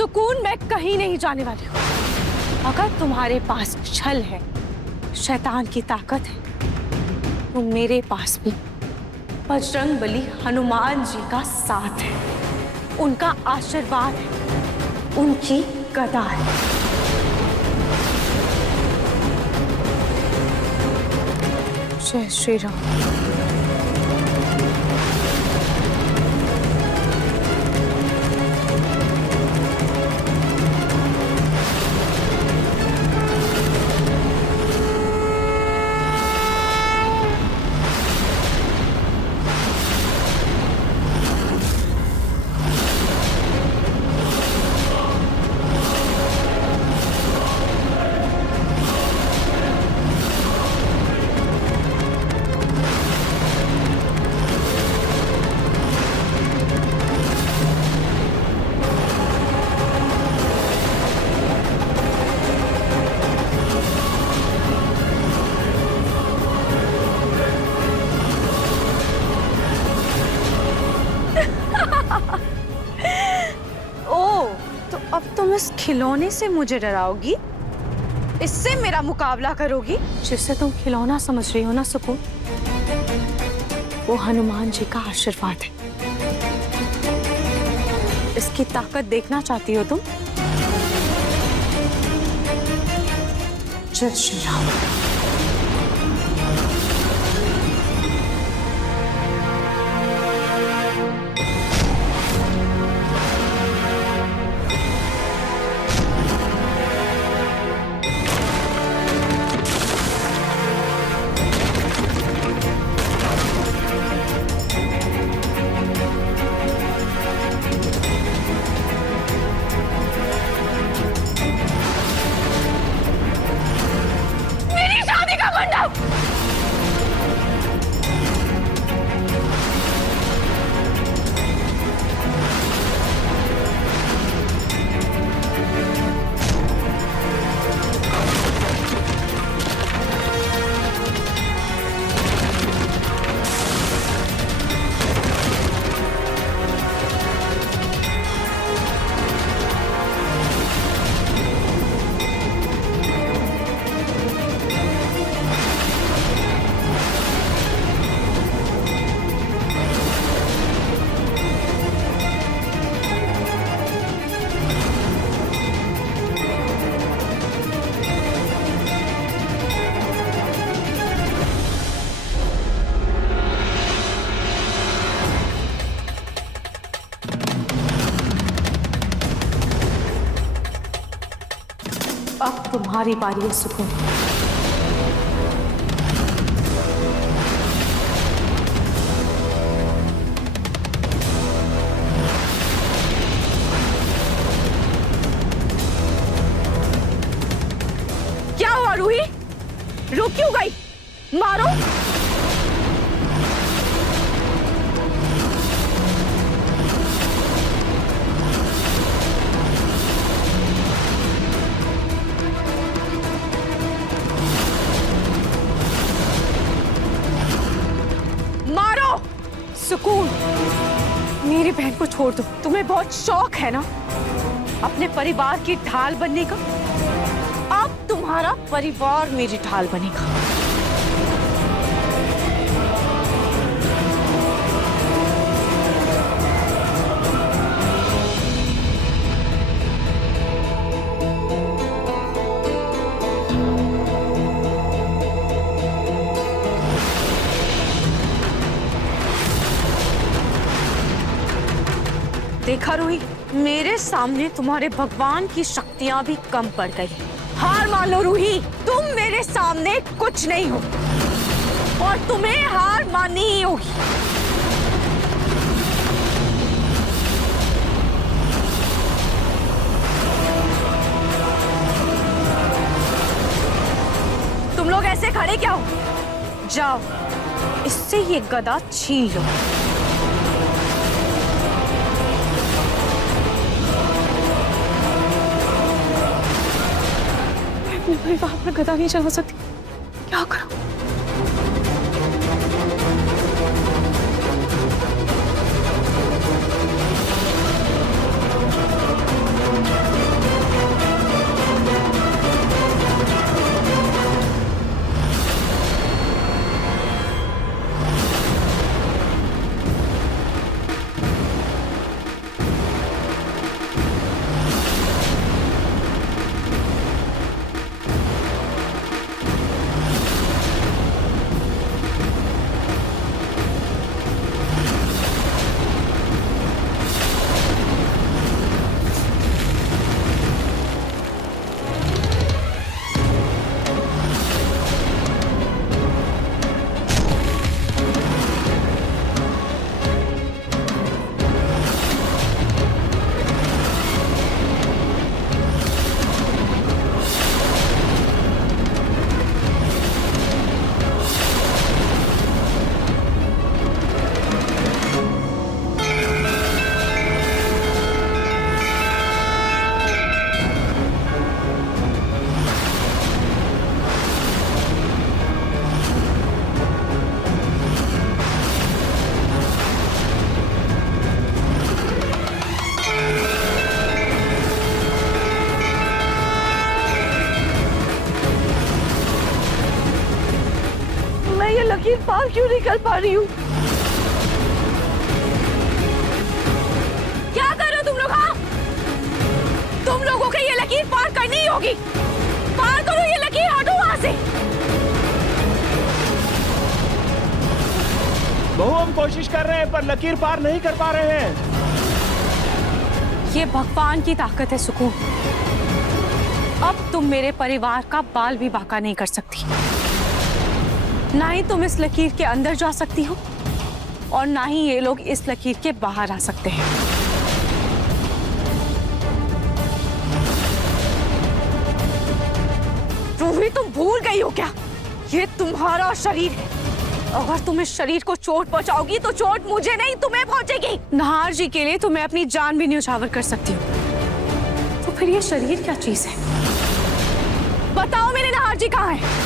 सुकून मैं कहीं नहीं जाने वाली हूँ। अगर तुम्हारे पास छल है, शैतान की ताकत है, तो मेरे पास भी बजरंगबली हनुमान जी का साथ है, उनका आशीर्वाद है, उनकी गदा है। जय श्री राम। अब तुम इस खिलौने से मुझे डराओगी? इससे मेरा मुकाबला करोगी? जिसे तुम खिलौना समझ रही हो ना सुकून, वो हनुमान जी का आशीर्वाद है। इसकी ताकत देखना चाहती हो तुम? जय श्री राम। अब तुम्हारी बारी है सुकून। क्या हुआ रूही? रुक क्यों गई? मारो। सुकून, मेरी बहन को छोड़ दो। तुम्हें बहुत शौक है ना अपने परिवार की ढाल बनने का। अब तुम्हारा परिवार मेरी ढाल बनेगा। देखा रूही, मेरे सामने तुम्हारे भगवान की शक्तियां भी कम पड़ गई। हार मान लो रूही, तुम मेरे सामने कुछ नहीं हो और तुम्हें हार माननी ही होगी। तुम लोग ऐसे खड़े क्या हो? जाओ, इससे ये गदा छीन लो। मैं वहां पर गदा नहीं चला सकती, क्या करूं? लकीर पार क्यों नहीं कर पा रही हूँ? क्या कर रहे हो तुम लोग? हाँ, तुम लोगों को ये लकीर पार करनी ही होगी। पार करो ये लकीर, हटो वहां से। बहू हम कोशिश कर रहे हैं पर लकीर पार नहीं कर पा रहे हैं। ये भगवान की ताकत है सुकून। अब तुम मेरे परिवार का बाल भी बांका नहीं कर सकती। ना ही तुम इस लकीर के अंदर जा सकती हो और ना ही ये लोग इस लकीर के बाहर आ सकते हैं। रूही, तुम भूल गई हो क्या? ये तुम्हारा शरीर है। अगर तुम इस शरीर को चोट पहुंचाओगी तो चोट मुझे नहीं तुम्हें पहुंचेगी। नहार जी के लिए तो मैं अपनी जान भी न्यौछावर कर सकती हूँ, तो फिर ये शरीर क्या चीज है? बताओ मेरे नहार जी कहाँ है?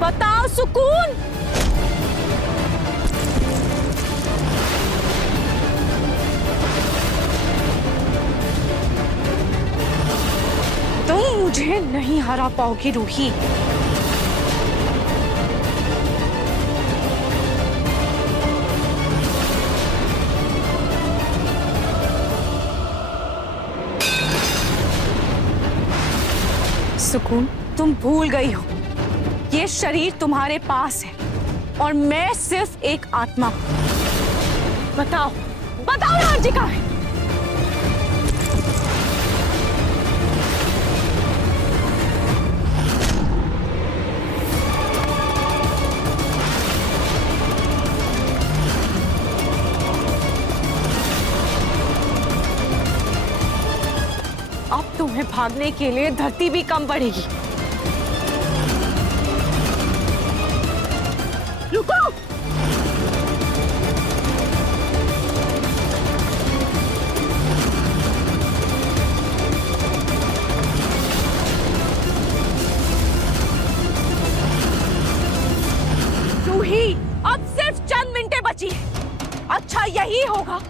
बताओ सुकून। तुम मुझे नहीं हरा पाओगी रूही। सुकून, तुम भूल गई हो, ये शरीर तुम्हारे पास है और मैं सिर्फ एक आत्मा हूं। बताओ, बताओ नहार जी कहाँ है? अब तुम्हें भागने के लिए धरती भी कम पड़ेगी। रुको! रूही, अब सिर्फ चंद मिनटें बची है। अच्छा यही होगा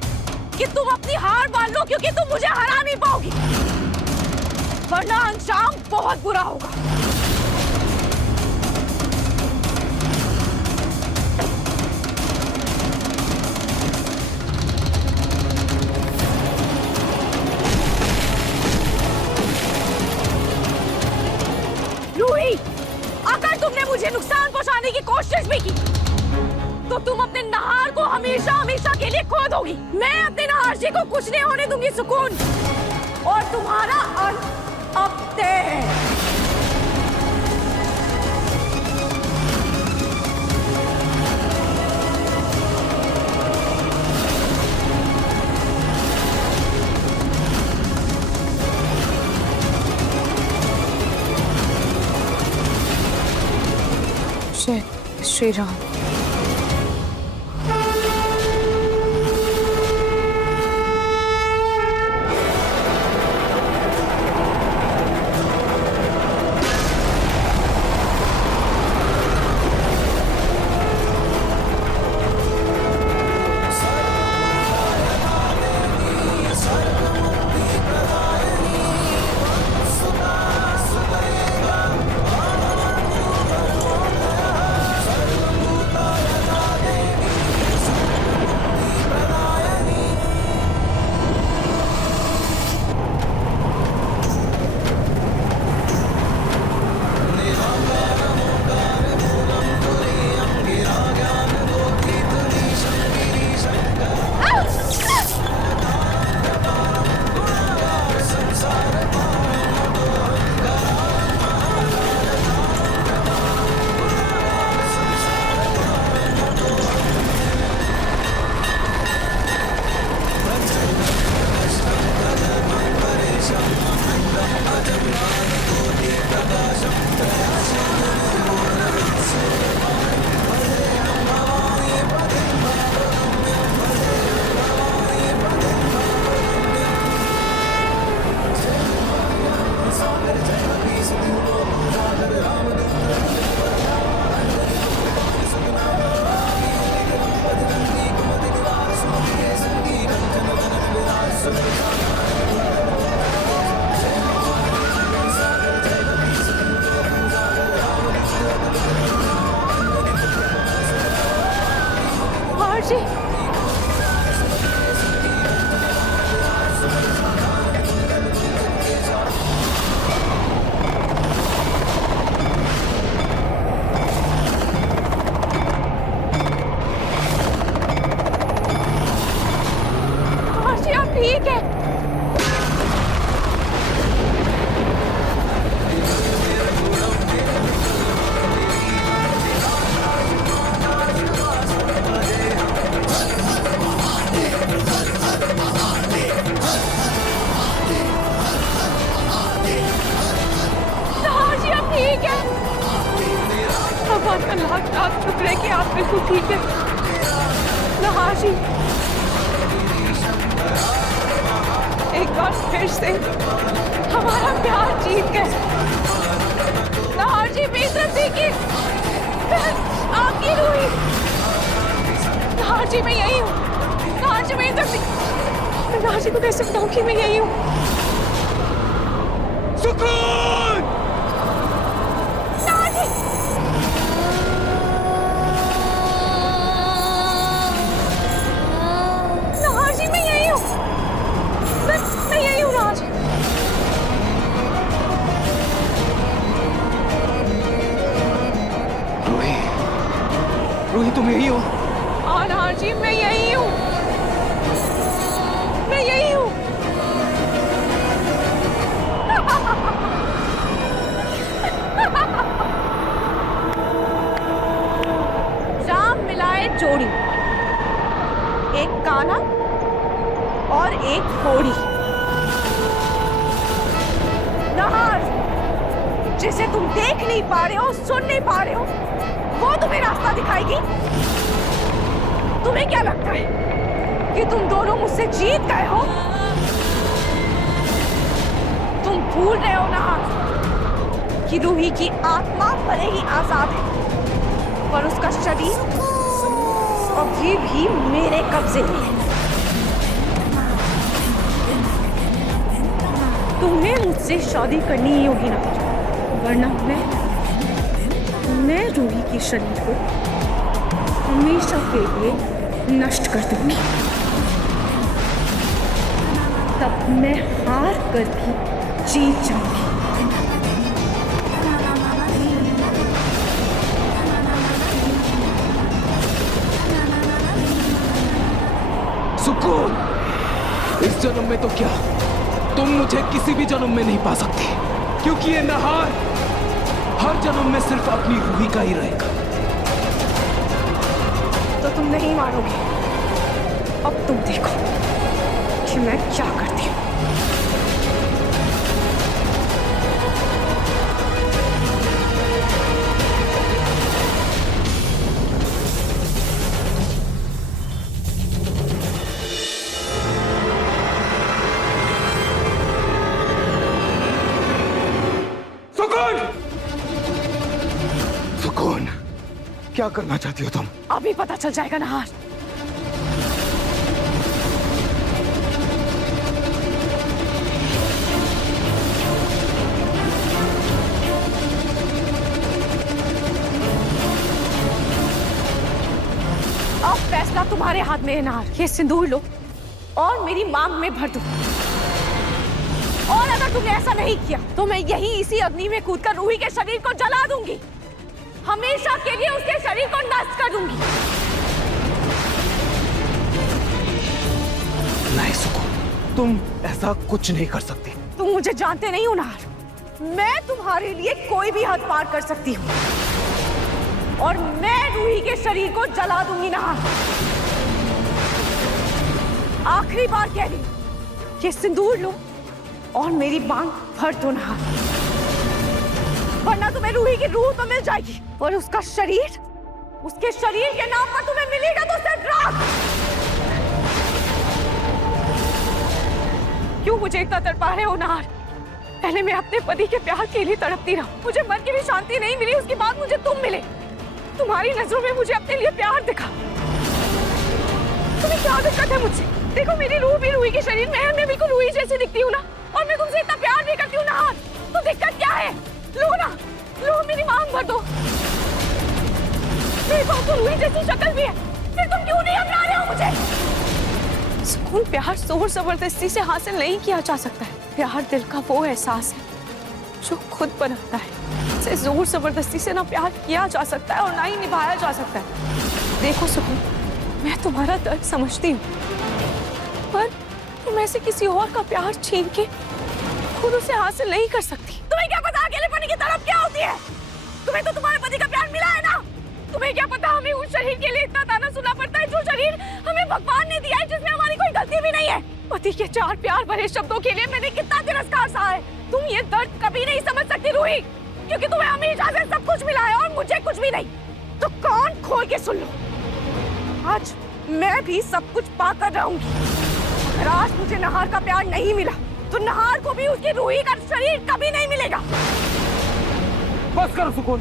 कि तुम अपनी हार मान लो, क्योंकि तुम मुझे हरा नहीं पाओगी, वरना अंजाम बहुत बुरा होगा। रूही, अगर तुमने मुझे नुकसान पहुंचाने की कोशिश भी की तो तुम अपने नहार को हमेशा हमेशा के लिए खो दोगी। मैं अपने नहार जी को कुछ नहीं होने दूंगी सुकून, और तुम्हारा अंत अब तय है। जय श्री राम। अल्लाह का शुक्र है कि आप बिल्कुल ठीक है। नहार जी, एक बार फिर से हमारा प्यार जीत गए। नहार जी मेरी तरफ देखिए, आपकी रूही। नहार जी मैं यही हूँ। नहार जी मेरी तरफ देखिए। मैं नहार जी को कैसे बताऊँ कि मैं यही हूँ? सुकून! नहार जी! नहार जी मैं यही हूँ। मैं यही हूँ नहार जी। रूही, रूही तुम यही हो? हाँ नहार जी मैं यही हूँ। मैं यही हूँ। राम मिलाए जोड़ी, एक कान्हा और एक घोड़ी। नहार, जिसे तुम देख नहीं पा रहे हो, सुन नहीं पा रहे हो, वो तुम्हें रास्ता दिखाएगी। तुम्हें क्या लगता है कि तुम दोनों मुझसे जीत गए हो? तुम भूल रहे हो नहार कि रूही की आत्मा भले ही आजाद है, पर उसका शरीर अभी भी मेरे कब्जे में है। तुम्हें मुझसे शादी करनी ही होगी ना, वरना मैं रूही के शरीर को हमेशा के लिए नष्ट कर दूंगी। तब मैं हार कर भी जीत जाऊंगी। सुकून! इस जन्म में तो क्या, तुम मुझे किसी भी जन्म में नहीं पा सकती, क्योंकि ये नहार हर जन्म में सिर्फ अपनी रूही का ही रहेगा। तो तुम नहीं मानोगे। अब तुम देखो कि मैं क्या करती हूँ। सुकून! सुकून, क्या करना चाहती हो तुम? अभी पता चल जाएगा नहार। अब फैसला तुम्हारे हाथ में है नहार। ये सिंदूर लो और मेरी मांग में भर दो। और अगर तुमने ऐसा नहीं किया तो मैं यही इसी अग्नि में कूदकर रूही के शरीर को जला दूंगी। हमेशा के लिए उसके शरीर को नष्ट कर दूंगी। नहीं सुकून, तुम ऐसा कुछ नहीं कर सकती। तुम मुझे जानते नहीं हो नहार। मैं तुम्हारे लिए कोई भी हद पार कर सकती हूँ, और मैं रूही के शरीर को जला दूंगी नहार। आखिरी बार कह रही हूं, ये सिंदूर लो और मेरी मांग भर दो नहार, वरना तुम्हें रूही की रूह तो मिल जाएगी, और उसका शरीर, उसके शरीर के नाम पर तुम्हें मिलेगा तो सिर्फ राख। क्यों मुझे इतना तड़पा रहे हो नहार? पहले मैं अपने पति के प्यार के लिए तड़पती रहा, मुझे मन की भी शांति नहीं मिली। उसके बाद मुझे तुम मिले, तुम्हारी नजरों में मुझे अपने लिए प्यार दिखा। तुम्हें क्या दिक्कत है मुझसे? देखो मेरी रूह भी रूही के शरीर में है, मैं बिल्कुल रूही जैसी दिखती हूँ ना, और मैं तुमसे इतना प्यार भी करती हूँ नहार। तो दिक्कत क्या है? लो ना, लो मेरी मांग भर दो। मेरे पास तो रूही जैसी शक्ल भी है, फिर तुम क्यों नहीं अपना रहे हो मुझे? सुकून, प्यार जोर जबरदस्ती से हासिल नहीं किया जा सकता है। प्यार दिल का वो एहसास है जो खुद बनाता है। इसे जोर जबरदस्ती से ना प्यार किया जा सकता है और ना ही निभाया जा सकता है। देखो सुकून, मैं तुम्हारा दर्द समझती हूँ, पर तुम ऐसे किसी और का प्यार छीन के खुद उसे हासिल नहीं कर सकती। तुम्हें क्या पता अकेलेपन की तड़प क्या होती है? तुम्हें तो तुम्हारे पति का प्यार मिला है ना। तुम्हें क्या पता हमें उस शरीर के लिए इतना ताना सुनना पड़ता है जो शरीर हमें भगवान ने दिया है, जिसमें हमारी कोई गलती भी नहीं है। पति के चार प्यार भरे शब्दों के लिए मैंने कितना तिरस्कार सहा है। तुम ये दर्द कभी नहीं समझ सकती रूही, क्योंकि तुम्हें हमेशा से सब कुछ मिला है और मुझे कुछ भी नहीं। तो कान खोल के सुन लो, आज मैं भी सब कुछ पाकर रहूंगी। अगर आज मुझे नहार का प्यार नहीं मिला तो नहार को भी उसकी रूही का शरीर कभी नहीं मिलेगा। बस करो सुकून,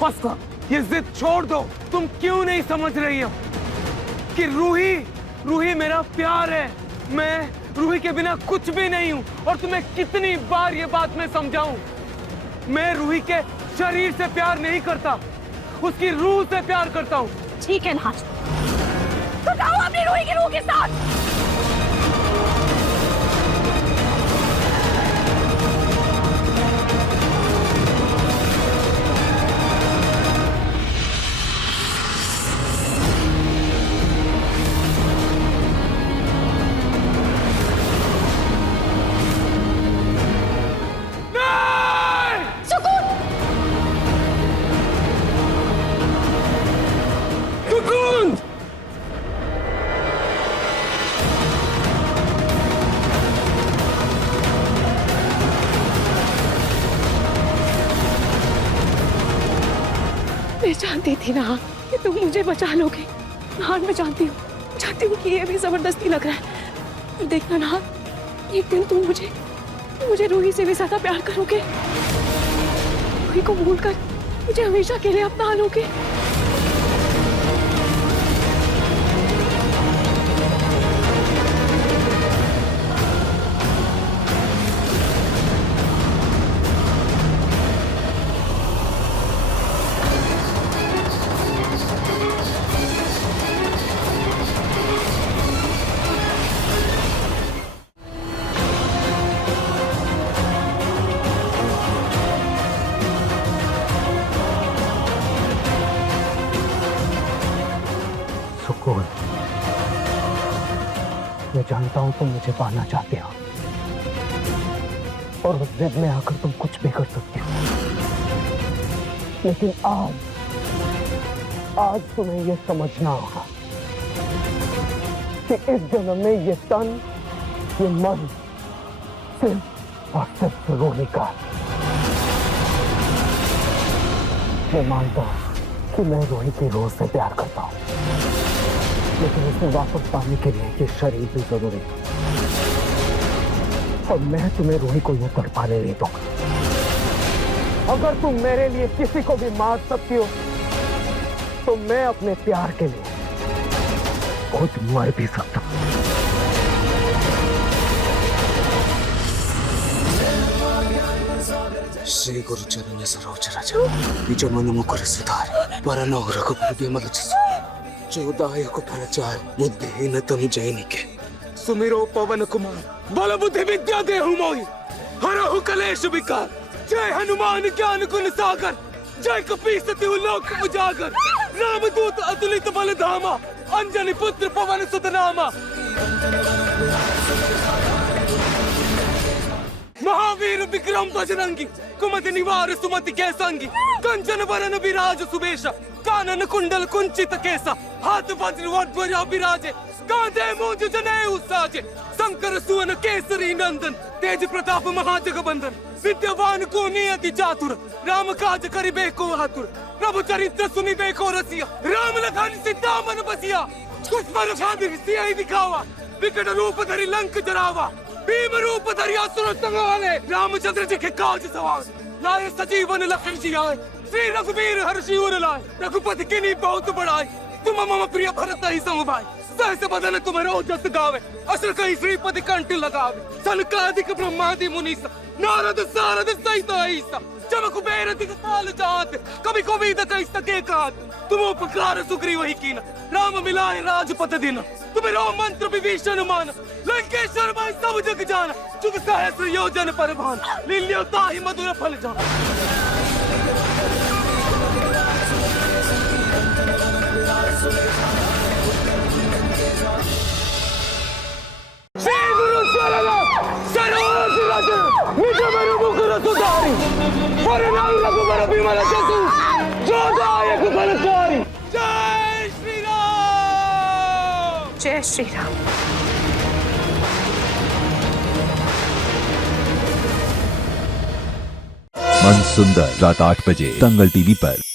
बस कर, ये जिद छोड़ दो। तुम क्यों नहीं समझ रही हो कि रूही मेरा प्यार है। मैं रूही के बिना कुछ भी नहीं हूं। और तुम्हें कितनी बार ये बात मैं समझाऊं, मैं रूही के शरीर से प्यार नहीं करता, उसकी रूह से प्यार करता हूं। ठीक है नहार, तो जाओ अपनी रूही की रूह के साथ। मैं जानती थी ना कि तुम मुझे बचा लोगे। हाँ, मैं जानती हूँ कि ये भी जबरदस्ती लग रहा है। देखना ना, एक दिन तुम मुझे रूही से भी ज्यादा प्यार करोगे। रूही को भूलकर मुझे हमेशा के लिए अपना लोगे। सुकून, मैं जानता हूं तुम मुझे पाना चाहते हो और उस जिद में आकर तुम कुछ भी कर सकते हो, लेकिन आज तुम्हें यह समझना होगा कि इस जन्म में ये तन, ये मन सिर्फ और सिर्फ रूही का। मैं मानता हूं कि मैं रूही की रूह से प्यार करता हूं, लेकिन उसे वापस पाने के लिए ये शरीर भी जरूरी है। और मैं तुम्हें रूही को यूं तड़पाने नहीं दूंगा। अगर तुम मेरे लिए किसी को भी मार सकती हो तो मैं अपने प्यार के लिए खुद मर भी सकता हूं। ಶ್ರೀ ಗುರುಚರಣ ಸರೋಜರಜ ನಿಜ ಮನು ಮುಕುರ ಸುಧಾರ ಪರನೋಗ್ರಕ ಬುದ್ಧಿ ಮಲಚಿಸ चौदायक प्रचार बुद्धिहीन तुम जैनिके सुमिरो पवन कुमार बल बुद्धि विद्या देहु मोहि हरहु कलेश विकार। जय हनुमान ज्ञान गुण सागर, जय कपीसति लोक उजागर। रामदूत अतुलित बल धामा, अंजनी पुत्र पवन सुत नामा। महावीर विक्रम बजरंगी, कुमति निवार सुमति के संगी। कंचन वरन विराज सुबेश, कानन कुंडल कुंचित केसा। हाथ वज्र वज्र विराजे, कांधे मूंज जनेऊ साजे। शंकर सुवन केसरी नंदन, तेज प्रताप महाजगबंदन। विद्यावान को नियति चातुर, राम काज करिबे को आतुर। प्रभु चरित्र सुनिबे को रसिया, राम लखन सीता मन बसिया। दुश्मन खातिर सियाहि दिखावा, विकट रूप धरि लंक जरावा। भीम रूप धरि असुर संहारे, रामचंद्र जी के काज सवार। लाए सजीवन लखन जियाए, श्री रघुवीर हर्षि उर लाए। रघुपति किन्हीं बहुत बड़ाई, तुम मम प्रिय भरत ही समभाई। सहस बदन तुम रोजस गावे, असुर कहि श्रीपति कंठ लगावे। सनकादिक ब्रह्मादि मुनीसा, नारद सारद सहित ऐसा। जब कुबेर दिगपाल जात, कभी कोविद कहि सके कात। तुम उपकार सुग्रीव ही कीना, राम मिलाए राजपद दिन। तुम रो मंत्र विभीषण मान, लंकेश्वर मैं सब जग जाना। जुग सहस्र योजन पर भान, लील्यो ताहि मधुर फल जान। श्री गुरु चरण सरोज रज, निज मनु मुकुर सुधारि। वरदाई रघुबर बिमल जसु, जो दायक फलचारि। जय श्री राम। जय श्री राम। मन सुंदर रात 8 बजे दंगल टीवी पर।